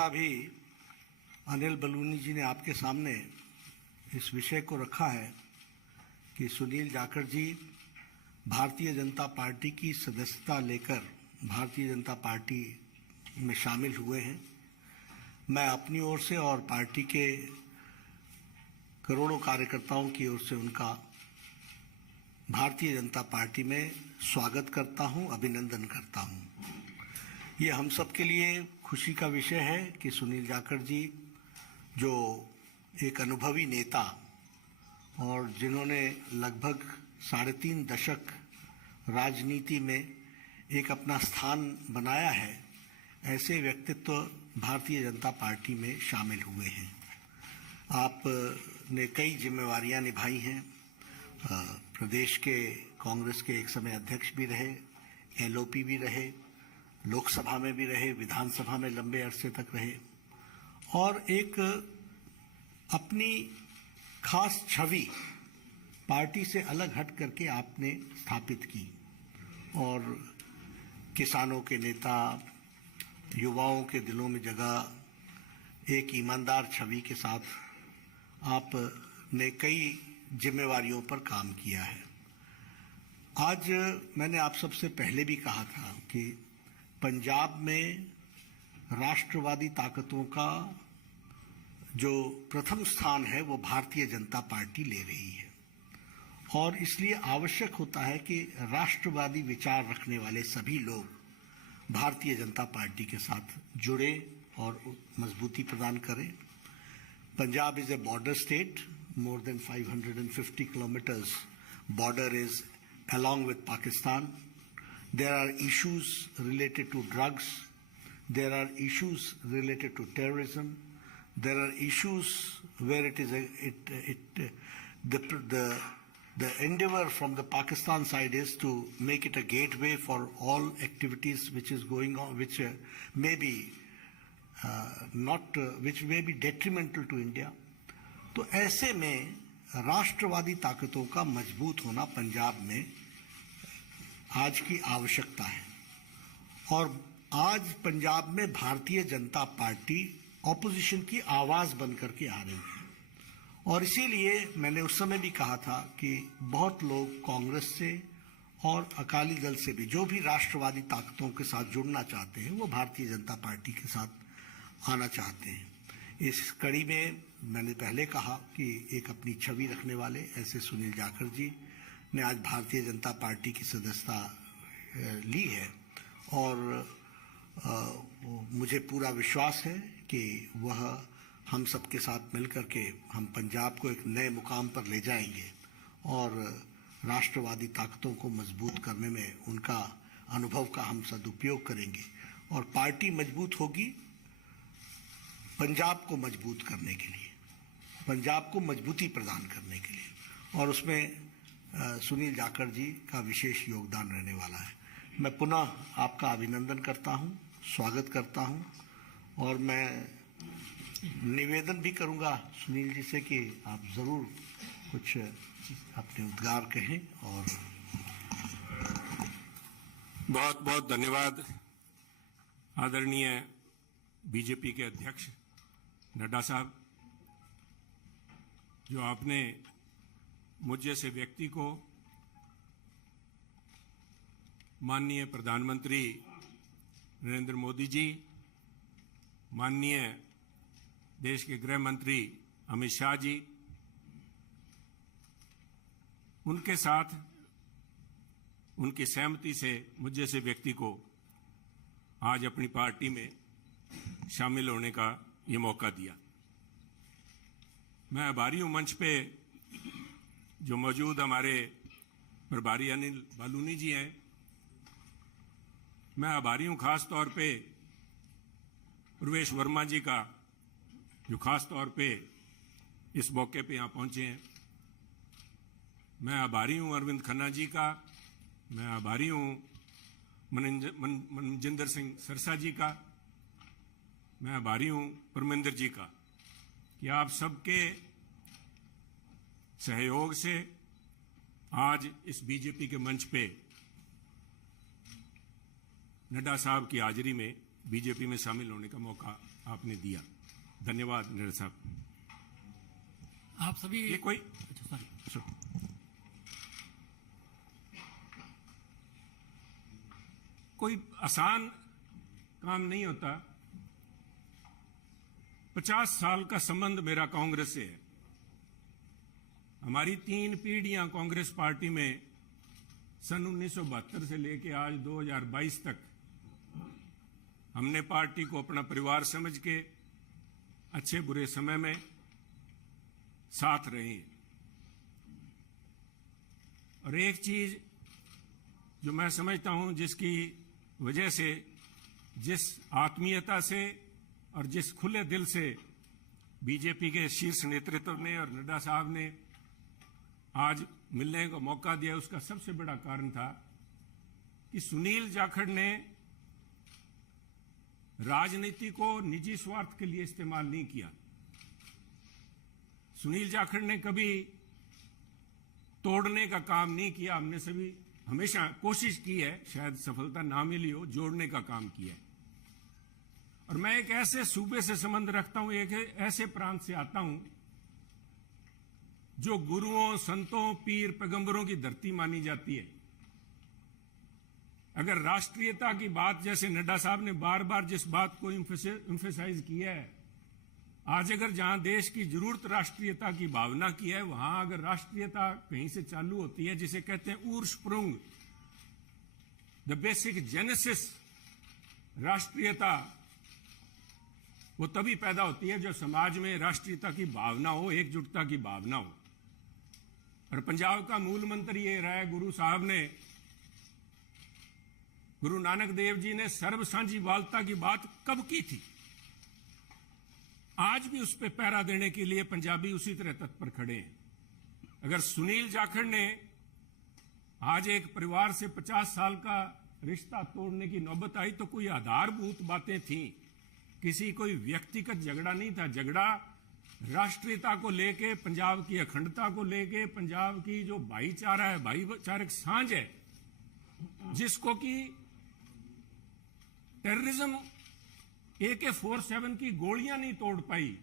जैसा अभी अनिल बलूनी जी ने आपके सामने इस विषय को रखा है कि सुनील जाखड़ जी भारतीय जनता पार्टी की सदस्यता लेकर भारतीय जनता पार्टी में शामिल हुए हैं, मैं अपनी ओर से और पार्टी के करोड़ों कार्यकर्ताओं की ओर से उनका भारतीय जनता पार्टी में स्वागत करता हूं, अभिनंदन करता हूं। ये हम सब के लिए खुशी का विषय है कि सुनील जाखड़ जी जो एक अनुभवी नेता और जिन्होंने लगभग 3.5 दशक राजनीति में एक अपना स्थान बनाया है, ऐसे व्यक्तित्व भारतीय जनता पार्टी में शामिल हुए हैं। आपने कई जिम्मेवारियां निभाई हैं, प्रदेश के कांग्रेस के एक समय अध्यक्ष भी रहे, एलओपी भी रहे, लोकसभा में भी रहे, विधानसभा में लंबे अरसे तक रहे और एक अपनी खास छवि पार्टी से अलग हट करके आपने स्थापित की और किसानों के नेता, युवाओं के दिलों में जगह एक ईमानदार छवि के साथ आपने कई जिम्मेवारियों पर काम किया है। आज मैंने आप सबसे पहले भी कहा था कि पंजाब में राष्ट्रवादी ताकतों का जो प्रथम स्थान है वो भारतीय जनता पार्टी ले रही है और इसलिए आवश्यक होता है कि राष्ट्रवादी विचार रखने वाले सभी लोग भारतीय जनता पार्टी के साथ जुड़े और मजबूती प्रदान करें। Punjab is a border state, more than 550 kilometers border is along with Pakistan. There are issues related to drugs, there are issues related to terrorism, there are issues where it is the endeavor from the Pakistan side is to make it a gateway for all activities which is going on, which may be which may be detrimental to India. तो ऐसे में राष्ट्रवादी ताकतों का मजबूत होना पंजाब में आज की आवश्यकता है और आज पंजाब में भारतीय जनता पार्टी ऑपोजिशन की आवाज बनकर के आ रही है और इसीलिए मैंने उस समय भी कहा था कि बहुत लोग कांग्रेस से और अकाली दल से भी जो भी राष्ट्रवादी ताकतों के साथ जुड़ना चाहते हैं वो भारतीय जनता पार्टी के साथ आना चाहते हैं। इस कड़ी में मैंने पहले कहा कि एक अपनी छवि रखने वाले ऐसे सुनील जाखड़ जी ने आज भारतीय जनता पार्टी की सदस्यता ली है और मुझे पूरा विश्वास है कि वह हम सबके साथ मिलकर के हम पंजाब को एक नए मुकाम पर ले जाएंगे और राष्ट्रवादी ताकतों को मजबूत करने में उनका अनुभव का हम सदुपयोग करेंगे और पार्टी मजबूत होगी पंजाब को मजबूत करने के लिए, पंजाब को मजबूती प्रदान करने के लिए और उसमें सुनील जाखड़ जी का विशेष योगदान रहने वाला है। मैं पुनः आपका अभिनंदन करता हूं, स्वागत करता हूं और मैं निवेदन भी करूंगा सुनील जी से कि आप जरूर कुछ अपने उद्गार कहें और बहुत बहुत धन्यवाद आदरणीय बीजेपी के अध्यक्ष नड्डा साहब, जो आपने मुझ जैसे व्यक्ति को माननीय प्रधानमंत्री नरेंद्र मोदी जी, माननीय देश के गृह मंत्री अमित शाह जी, उनके साथ उनकी सहमति से मुझ जैसे व्यक्ति को आज अपनी पार्टी में शामिल होने का ये मौका दिया। मैं आभारी हूं मंच पे जो मौजूद हमारे प्रभारी अनिल बलूनी जी हैं। मैं आभारी हूं खास तौर पे प्रवेश वर्मा जी का, जो खास तौर पे इस मौके पे यहां पहुंचे हैं। मैं आभारी हूं अरविंद खन्ना जी का, मैं आभारी हूं मनजिंदर सिंह सरसा जी का, मैं आभारी हूं परमिंदर जी का कि आप सबके सहयोग से आज इस बीजेपी के मंच पे नड्डा साहब की हाजिरी में बीजेपी में शामिल होने का मौका आपने दिया। धन्यवाद निरल साहब। आप सभी ये कोई अच्छा, सॉरी कोई आसान काम नहीं होता। 50 साल का संबंध मेरा कांग्रेस से है। हमारी 3 पीढ़ियां कांग्रेस पार्टी में सन 1972 से लेकर आज 2022 तक हमने पार्टी को अपना परिवार समझ के अच्छे बुरे समय में साथ रहे हैं। और एक चीज जो मैं समझता हूं, जिसकी वजह से, जिस आत्मीयता से और जिस खुले दिल से बीजेपी के शीर्ष नेतृत्व ने और नड्डा साहब ने आज मिलने का मौका दिया, उसका सबसे बड़ा कारण था कि सुनील जाखड़ ने राजनीति को निजी स्वार्थ के लिए इस्तेमाल नहीं किया। सुनील जाखड़ ने कभी तोड़ने का काम नहीं किया। हमने सभी हमेशा कोशिश की है, शायद सफलता ना मिली हो, जोड़ने का काम किया है। और मैं एक ऐसे सूबे से संबंध रखता हूं, एक ऐसे प्रांत से आता हूं जो गुरुओं, संतों, पीर, पैगंबरों की धरती मानी जाती है। अगर राष्ट्रीयता की बात, जैसे नड्डा साहब ने बार बार जिस बात को एम्फेसाइज किया है, आज अगर जहां देश की जरूरत राष्ट्रीयता की भावना की है, वहां अगर राष्ट्रीयता कहीं से चालू होती है, जिसे कहते हैं उर्स्प्रुंग, द बेसिक जेनेसिस राष्ट्रीयता, वो तभी पैदा होती है जब समाज में राष्ट्रीयता की भावना हो, एकजुटता की भावना हो। और पंजाब का मूल मंत्र ये रहा है, गुरु नानक देव जी ने सर्व साझीवालता की बात कब की थी? आज भी उस पर पहरा देने के लिए पंजाबी उसी तरह तत्पर खड़े हैं। अगर सुनील जाखड़ ने आज एक परिवार से 50 साल का रिश्ता तोड़ने की नौबत आई तो कोई आधारभूत बातें थीं, किसी कोई व्यक्तिगत झगड़ा नहीं था। झगड़ा राष्ट्रीयता को लेके, पंजाब की अखंडता को लेके, पंजाब की जो भाईचारा है, भाईचारक सांझ है, जिसको कि टेररिज्म AK-47 की गोलियां नहीं तोड़ पाई।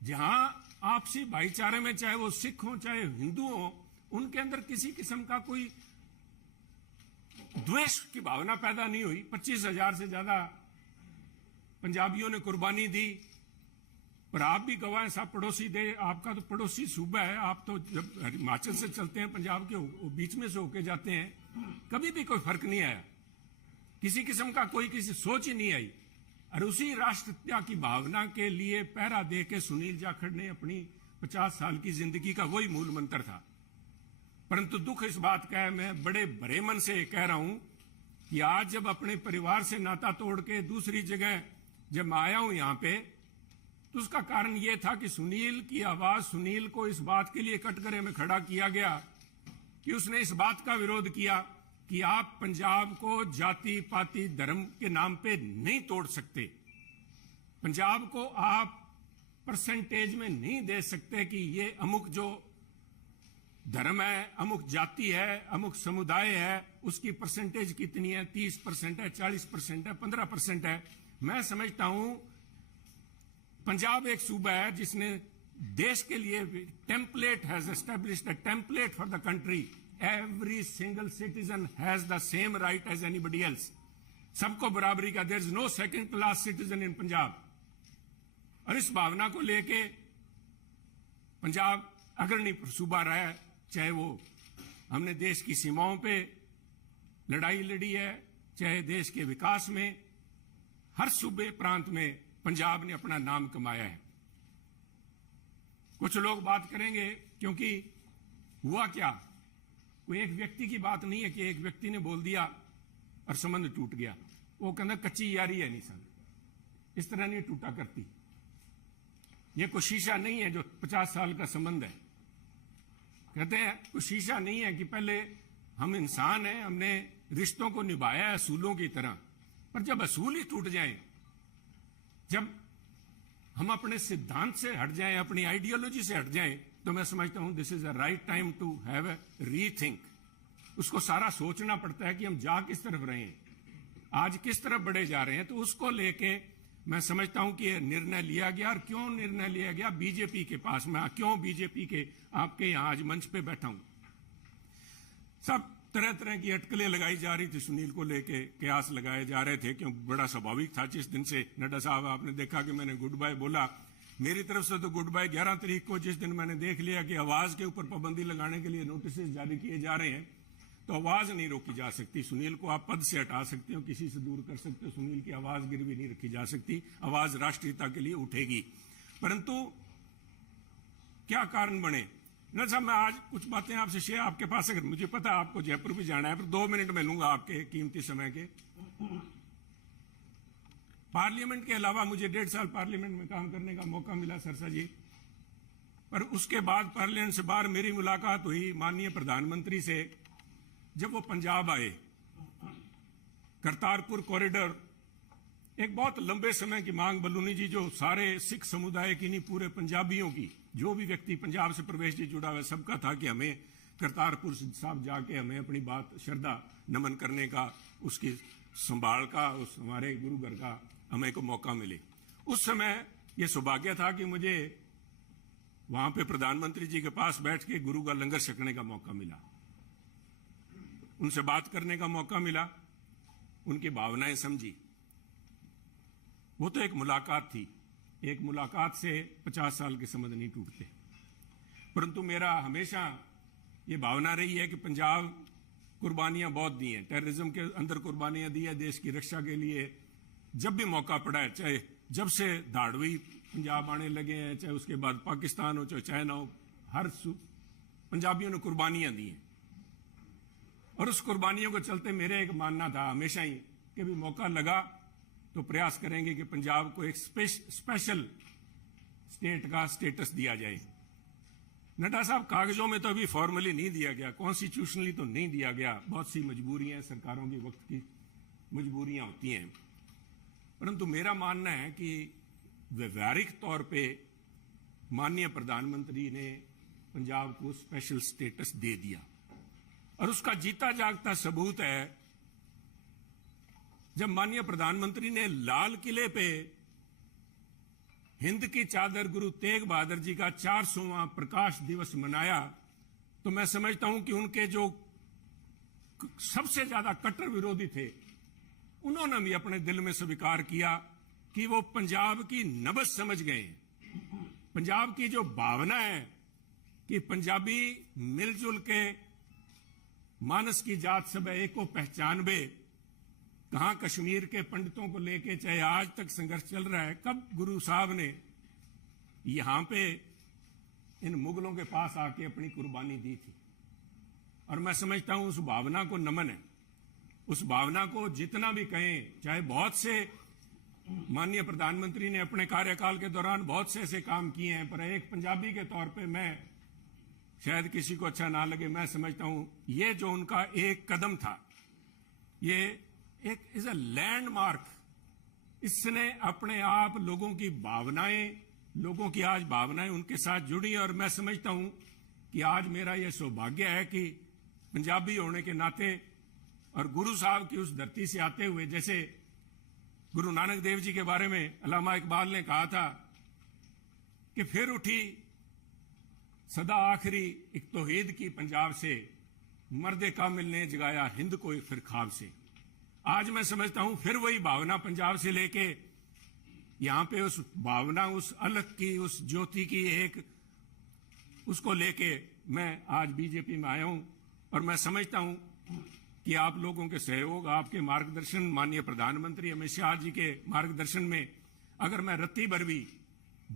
जहां आपसी भाईचारे में, चाहे वो सिख हो चाहे हिंदू हो, उनके अंदर किसी किस्म का कोई द्वेष की भावना पैदा नहीं हुई। 25,000 से ज्यादा पंजाबियों ने कुर्बानी दी। पर आप भी गवाह हैं, साहब पड़ोसी दे, आपका तो पड़ोसी सूबा है। आप तो जब हिमाचल से चलते हैं, पंजाब के बीच में से होके जाते हैं, कभी भी कोई फर्क नहीं आया, किसी किस्म का कोई किसी सोच ही नहीं आई। और उसी राष्ट्रीयता की भावना के लिए पहरा दे के सुनील जाखड़ ने अपनी 50 साल की जिंदगी का वही मूल मंत्र था। परंतु दुख इस बात का है, मैं बड़े भरे मन से कह रहा हूं कि आज जब अपने परिवार से नाता तोड़ के दूसरी जगह जब मैं आया हूं यहां पे, तो उसका कारण यह था कि सुनील की आवाज, सुनील को इस बात के लिए कटघरे में खड़ा किया गया कि उसने इस बात का विरोध किया कि आप पंजाब को जाति पाति धर्म के नाम पे नहीं तोड़ सकते। पंजाब को आप परसेंटेज में नहीं दे सकते कि ये अमुक जो धर्म है, अमुक जाति है, अमुक समुदाय है, उसकी परसेंटेज कितनी है, 30% है, 40% है, 15% है। मैं समझता हूं पंजाब एक सूबा है जिसने देश के लिए template has established a template for the country. Every single citizen has the same right as anybody else. सबको बराबरी का, there is no second class citizen in Punjab. और इस भावना को लेके पंजाब अग्रणी सूबा रहा है, चाहे वो हमने देश की सीमाओं पे लड़ाई लड़ी है, चाहे देश के विकास में, हर सूबे प्रांत में पंजाब ने अपना नाम कमाया है। कुछ लोग बात करेंगे क्योंकि हुआ क्या, कोई एक व्यक्ति की बात नहीं है कि एक व्यक्ति ने बोल दिया और संबंध टूट गया। वो कहना कच्ची यारी है, नहीं सन इस तरह नहीं टूटा करती। ये कोई शीशा नहीं है जो 50 साल का संबंध है। कहते हैं कोई शीशा नहीं है कि पहले हम इंसान हैं, हमने रिश्तों को निभाया असूलों की तरह, पर जब असूल ही टूट जाएं, जब हम अपने सिद्धांत से हट जाएं, अपनी आइडियोलॉजी से हट जाएं, तो मैं समझता हूं this is a right time to have a rethink. उसको सारा सोचना पड़ता है कि हम जा किस तरफ रहे हैं। आज किस तरफ बढ़े जा रहे हैं, तो उसको लेके मैं समझता हूं कि ये निर्णय लिया गया। और क्यों निर्णय लिया गया बीजेपी के पास, मैं क्यों बीजेपी के आपके यहां आज मंच पे बैठा हूं। सब तरह तरह की अटकलें लगाई जा रही थी सुनील को लेके, कयास लगाए जा रहे थे, क्यों बड़ा स्वाभाविक था। जिस दिन से नड्डा साहब आपने देखा कि मैंने गुड बाय बोला, मेरी तरफ से तो गुड बाय 11 तारीख को, जिस दिन मैंने देख लिया कि आवाज के ऊपर पाबंदी लगाने के लिए नोटिस जारी किए जा रहे हैं, तो आवाज नहीं रोकी जा सकती। सुनील को आप पद से हटा सकते हो, किसी से दूर कर सकते हो, सुनील की आवाज गिरवी नहीं रखी जा सकती। आवाज राष्ट्रीयता के लिए उठेगी। परंतु क्या कारण बने न साहब, मैं आज कुछ बातें आपसे शेयर, आपके पास अगर मुझे पता है आपको जयपुर भी जाना है, पर 2 मिनट में लूंगा आपके कीमती समय के। पार्लियामेंट के अलावा मुझे 1.5 साल पार्लियामेंट में काम करने का मौका मिला सरसा जी, पर उसके बाद पार्लियामेंट से बाहर मेरी मुलाकात हुई माननीय प्रधानमंत्री से जब वो पंजाब आए। करतारपुर कॉरिडोर एक बहुत लंबे समय की मांग, बलूनी जी, जो सारे सिख समुदाय की नहीं पूरे पंजाबियों की, जो भी व्यक्ति पंजाब से प्रवेश जी जुड़ा हुआ सबका था कि हमें करतारपुर साहब जाके हमें अपनी बात श्रद्धा नमन करने का, उसकी संभाल का, उस हमारे गुरु घर का हमें को मौका मिले। उस समय यह सौभाग्य था कि मुझे वहां पे प्रधानमंत्री जी के पास बैठ के गुरु का लंगर छकने का मौका मिला, उनसे बात करने का मौका मिला, उनकी भावनाएं समझी। वो तो एक मुलाकात थी, एक मुलाकात से 50 साल के संबंध नहीं टूटते। परंतु मेरा हमेशा ये भावना रही है कि पंजाब कुर्बानियां बहुत दी हैं, टेररिज्म के अंदर कुर्बानियां दी है देश की रक्षा के लिए। जब भी मौका पड़ा है, चाहे जब से धाड़वी पंजाब आने लगे हैं, चाहे उसके बाद पाकिस्तान हो, चाहे चाइना हो, हर पंजाबियों ने कुर्बानियां दी हैं। और उस कुर्बानियों को चलते मेरे एक मानना था हमेशा ही कि भी मौका लगा तो प्रयास करेंगे कि पंजाब को एक स्पेशल स्टेट का स्टेटस दिया जाए। नड्डा साहब, कागजों में तो अभी फॉर्मली नहीं दिया गया, कॉन्स्टिट्यूशनली तो नहीं दिया गया, बहुत सी मजबूरियां, सरकारों की वक्त की मजबूरियां होती हैं। परंतु मेरा मानना है कि व्यवहारिक तौर पे माननीय प्रधानमंत्री ने पंजाब को स्पेशल स्टेटस दे दिया। और उसका जीता जागता सबूत है जब माननीय प्रधानमंत्री ने लाल किले पे हिंद की चादर गुरु तेग बहादुर जी का 400वां प्रकाश दिवस मनाया, तो मैं समझता हूं कि उनके जो सबसे ज्यादा कट्टर विरोधी थे, उन्होंने भी अपने दिल में स्वीकार किया कि वो पंजाब की नब्ज समझ गए। पंजाब की जो भावना है कि पंजाबी मिलजुल के मानस की जात सब एक को पहचानबे, कहां कश्मीर के पंडितों को लेके चाहे आज तक संघर्ष चल रहा है, कब गुरु साहब ने यहां पे इन मुगलों के पास आके अपनी कुर्बानी दी थी। और मैं समझता हूं उस भावना को नमन है, उस भावना को जितना भी कहें, चाहे बहुत से माननीय प्रधानमंत्री ने अपने कार्यकाल के दौरान बहुत से ऐसे काम किए हैं, पर एक पंजाबी के तौर पे मैं, शायद किसी को अच्छा ना लगे, मैं समझता हूं ये जो उनका एक कदम था, ये एक इज अ लैंडमार्क। इसने अपने आप लोगों की भावनाएं, लोगों की आज भावनाएं उनके साथ जुड़ी। और मैं समझता हूं कि आज मेरा यह सौभाग्य है कि पंजाबी होने के नाते और गुरु साहब की उस धरती से आते हुए, जैसे गुरु नानक देव जी के बारे में अल्लामा इकबाल ने कहा था कि फिर उठी सदा आखिरी एक तौहीद की पंजाब से, मर्दे कामिल ने जगाया हिंद को फिर ख्वाब से। आज मैं समझता हूं फिर वही भावना पंजाब से लेके यहां पे उस भावना, उस अलग की, उस ज्योति की एक, उसको लेके मैं आज बीजेपी में आया हूं। और मैं समझता हूं कि आप लोगों के सहयोग, आपके मार्गदर्शन, माननीय प्रधानमंत्री अमित शाह जी के मार्गदर्शन में अगर मैं रत्ती भर भी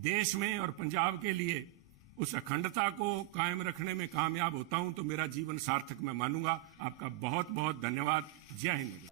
देश में और पंजाब के लिए उस अखंडता को कायम रखने में कामयाब होता हूं तो मेरा जीवन सार्थक मैं मानूंगा। आपका बहुत बहुत धन्यवाद। जय हिंद।